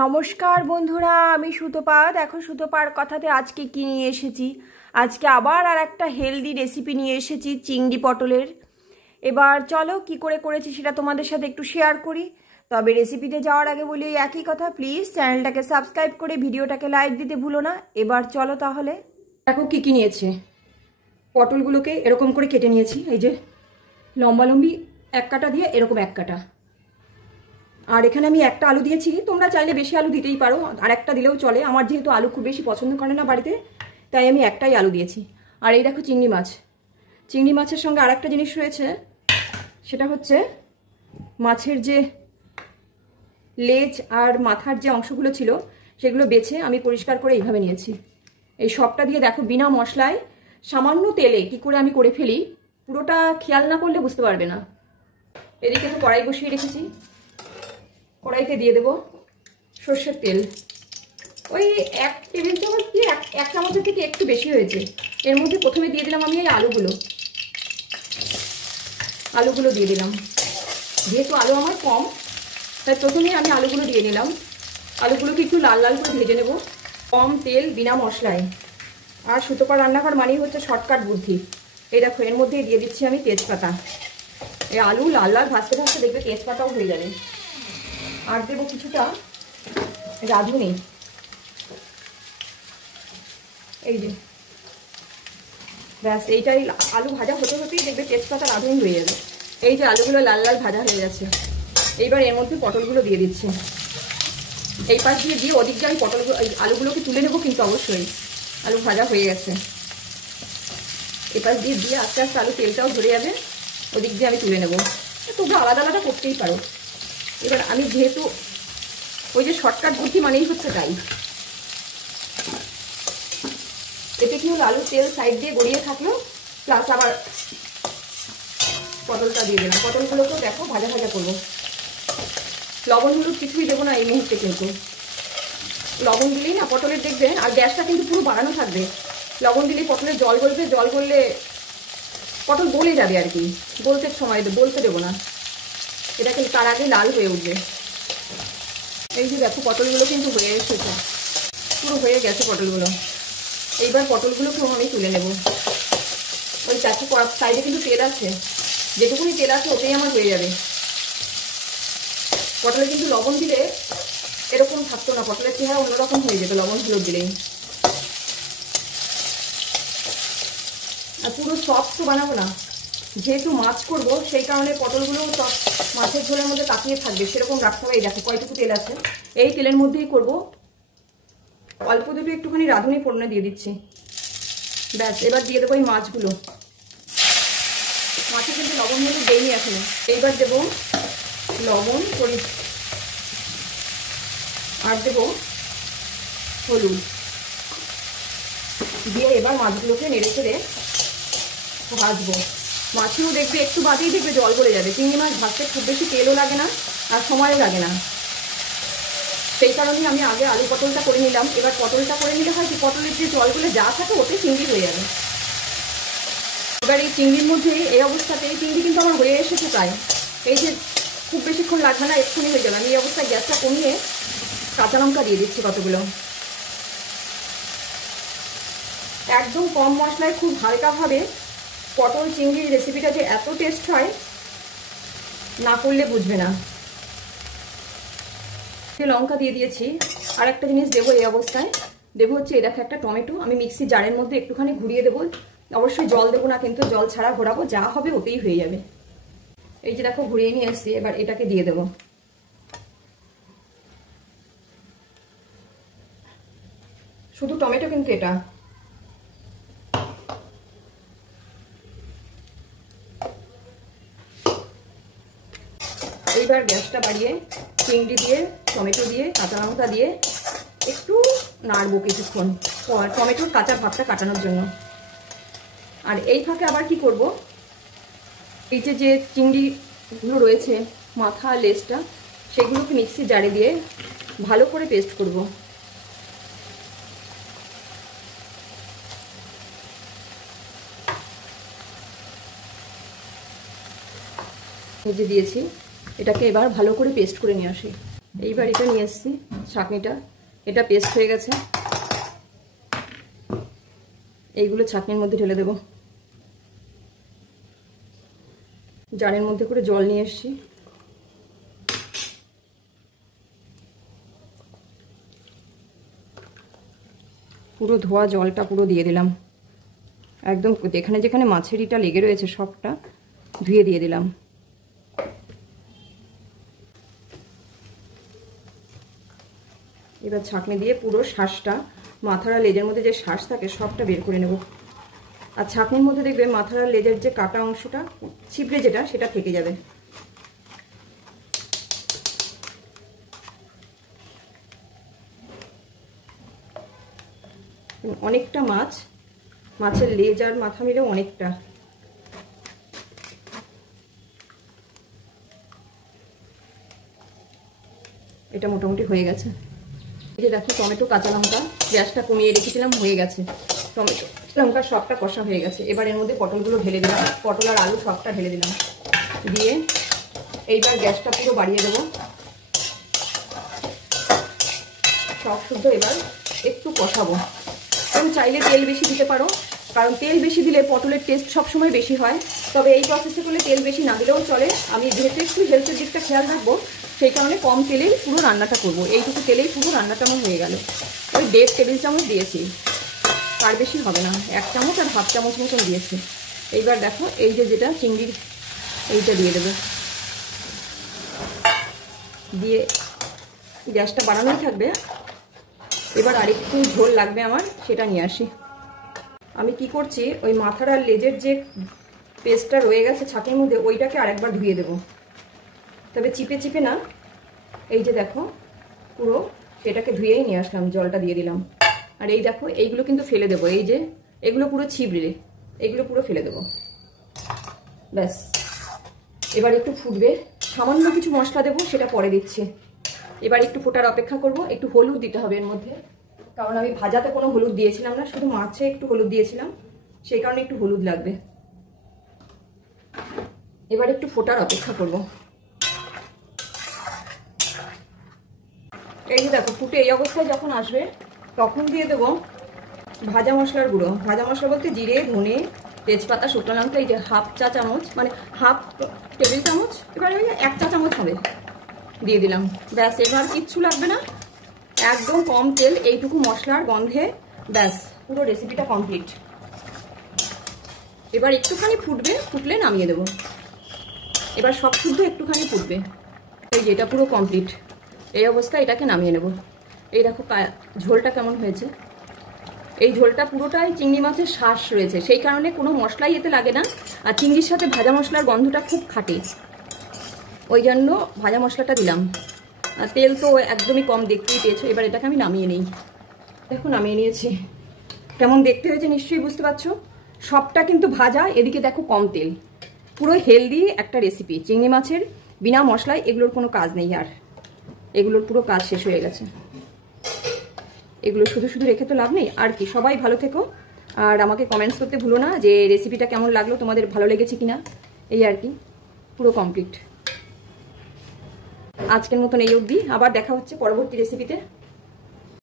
নমস্কার বন্ধুরা, আমি সুতপা। দেখো সুতপার কথাতে আজকে কি নিয়ে এসেছি। আজকে আবার আর একটা হেলদি রেসিপি নিয়ে এসেছি, চিংড়ি পটলের। এবার চলো কি করে করেছি সেটা তোমাদের সাথে একটু শেয়ার করি। তবে রেসিপিতে যাওয়ার আগে বলি একই কথা, প্লিজ চ্যানেলটাকে সাবস্ক্রাইব করে ভিডিওটাকে লাইক দিতে ভুলো না। এবার চলো তাহলে। দেখো কি কি নিয়েছি। পটলগুলোকে এরকম করে কেটে নিয়েছি, এই যে লম্বালম্বি এক কাটা দিয়ে এরকম এক কাটা। আর এখানে আমি একটা আলু দিয়েছি, তোমরা চাইলে বেশি আলু দিতেই পারো, আর একটা দিলেও চলে। আমার যেহেতু আলু খুব বেশি পছন্দ করে না বাড়িতে, তাই আমি একটাই আলু দিয়েছি। আর এই দেখো চিংড়ি মাছ। চিংড়ি মাছের সঙ্গে আর একটা জিনিস রয়েছে, সেটা হচ্ছে মাছের যে লেজ আর মাথার যে অংশগুলো ছিল সেগুলো বেছে আমি পরিষ্কার করে এইভাবে নিয়েছি। এই সবটা দিয়ে দেখো বিনা মশলায় সামান্য তেলে কি করে আমি করে ফেলি, পুরোটা খেয়াল না করলে বুঝতে পারবে না। এদিকে তো কড়াই বসিয়ে রেখেছি, কড়াইতে দিয়ে দেবো সর্ষের তেল। ওই 1 টেবিল চামচ দিয়ে এক চামচের থেকে একটু বেশি হয়েছে। এর মধ্যে প্রথমে দিয়ে দিলাম আমি এই আলুগুলো দিয়ে দিলাম। যেহেতু আলু আমার কম, তাই প্রথমেই আমি আলুগুলো দিয়ে নিলাম। আলুগুলোকে একটু লাল লাল করে ভেজে নেব, কম তেল বিনা মশলায়। আর সুতপা রান্নাঘর মানেই হচ্ছে শর্টকাট বুদ্ধি। এই দেখো এর মধ্যেই দিয়ে দিচ্ছি আমি তেজপাতা। এই আলু লাল লাল ভাজতে ভাজতে দেখবে তেজপাতাও হয়ে যাবে। আর দেবো কিছুটা রাঁধুনি, এই যে ব্যাস। এইটাই আলু ভাজা হতে হতেই দেখবে তেজপাতা রাঁধুনি হয়ে যাবে। এই যে আলুগুলো লাল লাল ভাজা হয়ে গেছে, এইবার এর মধ্যে পটলগুলো দিয়ে দিচ্ছি। এই পাশ দিয়ে ওদিক দিয়ে আমি আলুগুলোকে তুলে নেবো, কিন্তু অবশ্যই আলু ভাজা হয়ে গেছে। এই পাশ দিয়ে আস্তে আস্তে আলু তেলটাও ধরে যাবে, ওদিক দিয়ে আমি তুলে নেবো। তোমরা আলাদা আলাদা করতেই পারো। এবার আমি যেহেতু ওই যে শর্টকাট বুদ্ধি মানেই হচ্ছে তাই। এতে কি হলো, আলুর তেল সাইড দিয়ে গড়িয়ে থাকলো, প্লাস আবার পটলটা দিয়ে দিলাম। পটলগুলোকেও দেখো ভাজা ভাজা করবো। লবণ হলুদ কিছুই দেবো না এই মুহূর্তে, কিন্তু লবণ দিলেই না পটলের দেখবে, আর গ্যাসটা কিন্তু পুরো বাড়ানো থাকবে। লবণ দিলেই পটলের জল গলবে, জল গললে পটল গলে যাবে আর কি। বলতে দেবো না, এটাকে তার আগে লাল হয়ে উঠবে। এই যে দেখো পটলগুলো কিন্তু হয়ে এসেছে, পুরো হয়ে গেছে পটলগুলো। এইবার পটলগুলোকেও আমি তুলে নেব। ওই দেখো সাইডে কিন্তু তেল আছে, যেটুকুনি তেল আছে ওতেই আমার হয়ে যাবে। পটলে কিন্তু লবণ দিলে এরকম থাকতো না, পটলের চেহারা অন্যরকম হয়ে যেত লবণ হলুদ দিলেই। আর পুরো সফট তো বানাবো না, যেহেতু মাছ করব সেই কারণে পটলগুলো মাছের ঝোলের মধ্যে তাকিয়ে থাকবে, সেরকম রাখতে হবে। এই দেখো কয়টুকু তেল আছে, এই তেলের মধ্যেই করব। অল্প দুটো একটুখানি রাঁধুনি ফোড়নে দিয়ে দিচ্ছি, ব্যাস। এবার দিয়ে দেবো এই মাছগুলো। মাছে কিন্তু লবণ হলুদ দেয়নি এখনো। এইবার দেবো লবণ আর দেবো হলুদ দিয়ে এবার মাছগুলোকে নেড়ে চেড়ে ভাজবো। মাছগুলো দেখবে একটু বাদেই দেখবে জল গলে যাবে। চিংড়ি মাছ ভাজতে খুব বেশি তেলও লাগে না আর সময়ও লাগে না, সেই কারণেই আমি আগে আলু পটলটা করে নিলাম। এবার পটলটা করে নিলে হয় কি, পটলের যে জলগুলো যা থাকে ওতে চিংড়ি হয়ে যাবে। এবার এই চিংড়ির মধ্যে এই অবস্থাতে, এই চিংড়ি কিন্তু আমার হয়ে এসেছে প্রায়। এই যে খুব বেশিক্ষণ লাগবে না, এক্ষুনি হয়ে যাবে। আমি এই অবস্থায় গ্যাসটা কমিয়ে কাঁচা লঙ্কা দিয়ে দিচ্ছি কতগুলো। একদম কম মশলায় খুব হালকাভাবে পটল চিংড়ির রেসিপিটা যে এত টেস্ট হয়, না করলে বুঝবে না। লঙ্কা দিয়ে দিয়েছি। আর একটা জিনিস দেবো এই অবস্থায়, দেবো হচ্ছে এই দেখো একটা টমেটো। আমি মিক্সি জারের মধ্যে একটুখানি ঘুরিয়ে দেবো। অবশ্যই জল দেবো না, কিন্তু জল ছাড়া ঘোরাবো, যা হবে ওতেই হয়ে যাবে। এই যে দেখো ঘুরিয়ে নিয়ে এসছি, এবার এটাকে দিয়ে দেবো। শুধু টমেটো কিন্তু এটা। এইবার গ্যাসটা বাড়িয়ে চিংড়ি দিয়ে, টমেটো দিয়ে, কাঁচা লঙ্কা দিয়ে একটু নাড়বো কিছুক্ষণ, টমেটোর কাঁচা ভাবটা কাটানোর জন্য। আর এই ফাঁকে আবার কি করব, এই যে চিংড়িগুলো রয়েছে মাথা লেজটা, সেগুলোকে মিক্সি জারে দিয়ে ভালো করে পেস্ট করব। ভেজে দিয়েছি, এটাকে এবার ভালো করে পেস্ট করে নিয়ে আসি। এইবার এটা নিয়ে এসছি। ছাঁকনিটা, এটা পেস্ট হয়ে গেছে। এইগুলো ছাঁকনির মধ্যে ঢেলে দেব। জারের মধ্যে করে জল নিয়ে এসেছি। পুরো ধোয়া জলটা পুরো দিয়ে দিলাম, একদম যেখানে যেখানে মাছের ইটা লেগে রয়েছে সবটা ধুয়ে দিয়ে দিলাম। এবার ছাঁকনি দিয়ে পুরো শ্বাসটা, মাথার আর লেজের মধ্যে যে শ্বাস থাকে সবটা বের করে নেব। আর ছাঁকনির মধ্যে দেখবে মাথার আর লেজের যে কাটা অংশটা, ছিপড়ে যেটা, সেটা থেকে যাবে। অনেকটা মাছ, মাছের লেজ আর মাথা মিলেও অনেকটা। এটা মোটামুটি হয়ে গেছে। এই যে দেখো টমেটো, কাঁচা লঙ্কা, গ্যাসটা কমিয়ে রেখেছিলাম, হয়ে গেছে। টমেটো লঙ্কা সবটা কষা হয়ে গেছে। এবার এর মধ্যে পটলগুলো ঢেলে দিলাম, পটল আর আলু সবটা ঢেলে দিলাম। দিয়ে এইবার গ্যাসটা পুরো বাড়িয়ে দেবো। সব শুদ্ধ এবার একটু কষাবো। তুমি চাইলে তেল বেশি দিতে পারো, কারণ তেল বেশি দিলে পটলের টেস্ট সবসময় বেশি হয়। তবে এই প্রসেসে করলে তেল বেশি না দিলেও চলে। আমি যেহেতু একটু হেলথের দিকটা খেয়াল রাখবো, সেই কারণে কম তেলেই পুরো রান্নাটা করবো। এইটুকু তেলেই পুরো রান্নাটা আমার হয়ে গেল। ওই 1.5 টেবিল চামচ দিয়েছি, তার বেশি হবে না, 1 চামচ আর 1/2 চামচ মতন দিয়েছি। এইবার দেখো এই যে যেটা চিংড়ির, এইটা দিয়ে দেবো। দিয়ে গ্যাসটা বাড়ানোই থাকবে। এবার আরেকটু ঝোল লাগবে আমার, সেটা নিয়ে আসি। আমি কি করছি, ওই মাথার আর লেজের যে পেস্টটা রয়ে গেছে ছাঁকের মধ্যে, ওইটাকে আরেকবার ধুয়ে দেবো। তবে চিপে চিপে না, এই যে দেখো পুরো সেটাকে ধুয়েই নিয়ে আসলাম, জলটা দিয়ে দিলাম। আর এই দেখো এইগুলো কিন্তু ফেলে দেবো, এই যে এগুলো পুরো ছিবড়ে, এগুলো পুরো ফেলে দেবো। ব্যাস, এবার একটু ফুটবে। সামান্য কিছু মশলা দেবো, সেটা পরে দিচ্ছি। এবার একটু ফোটার অপেক্ষা করব। একটু হলুদ দিতে হবে এর মধ্যে, কারণ আমি ভাজাতে কোনো হলুদ দিয়েছিলাম না, শুধু মাছে একটু হলুদ দিয়েছিলাম, সেই কারণে একটু হলুদ লাগবে। এবার একটু ফোটার অপেক্ষা করব। এই যে দেখো ফুটে এই অবস্থায় যখন আসবে, তখন দিয়ে দেবো ভাজা মশলার গুঁড়ো। ভাজা মশলা বলতে জিরে, ধনে, তেজপাতা, শুকনো লঙ্কা, এই যে 1/2 চা চামচ, মানে 1/2 টেবিল চামচ, এবার ওই 1 চা চামচ হবে, দিয়ে দিলাম। ব্যাস, এবার কিচ্ছু লাগবে না, একদম কম তেল, এইটুকু মশলার গন্ধে ব্যাস পুরো রেসিপিটা কমপ্লিট। এবার একটুখানি ফুটবে, ফুটলে নামিয়ে দেবো। এবার সব শুদ্ধ একটুখানি ফুটবে। এই যে এটা পুরো কমপ্লিট। এই অবস্থায় এটাকে নামিয়ে নেব। এই দেখো ঝোলটা কেমন হয়েছে। এই ঝোলটা পুরোটাই চিংড়ি মাছের শ্বাস রয়েছে, সেই কারণে কোনো মশলাই এতে লাগে না। আর চিংড়ির সাথে ভাজা মশলার গন্ধটা খুব খাটে, ওই জন্য ভাজা মশলাটা দিলাম। আর তেল তো একদমই কম, দেখতেই পেয়েছো। এবার এটাকে আমি নামিয়ে নিই। দেখো নামিয়ে নিয়েছি, কেমন দেখতে হয়েছে নিশ্চয়ই বুঝতে পারছো। সবটা কিন্তু ভাজা, এদিকে দেখো কম তেল, পুরো হেলদি একটা রেসিপি। চিংড়ি মাছের বিনা মশলায় এগুলোর কোনো কাজ নেই, আর এগুলোর পুরো কাজ শেষ হয়ে গেছে। এগুলো শুধু শুধু রেখে তো লাভ নেই। আর কি, সবাই ভালো থেকো, আর আমাকে কমেন্টস করতে ভুলো না যে রেসিপিটা কেমন লাগলো, তোমাদের ভালো লেগেছে কিনা। এই আর কি, পুরো কমপ্লিট। আজকের মতন এই অবধি, আবার দেখা হচ্ছে পরবর্তী রেসিপিতে।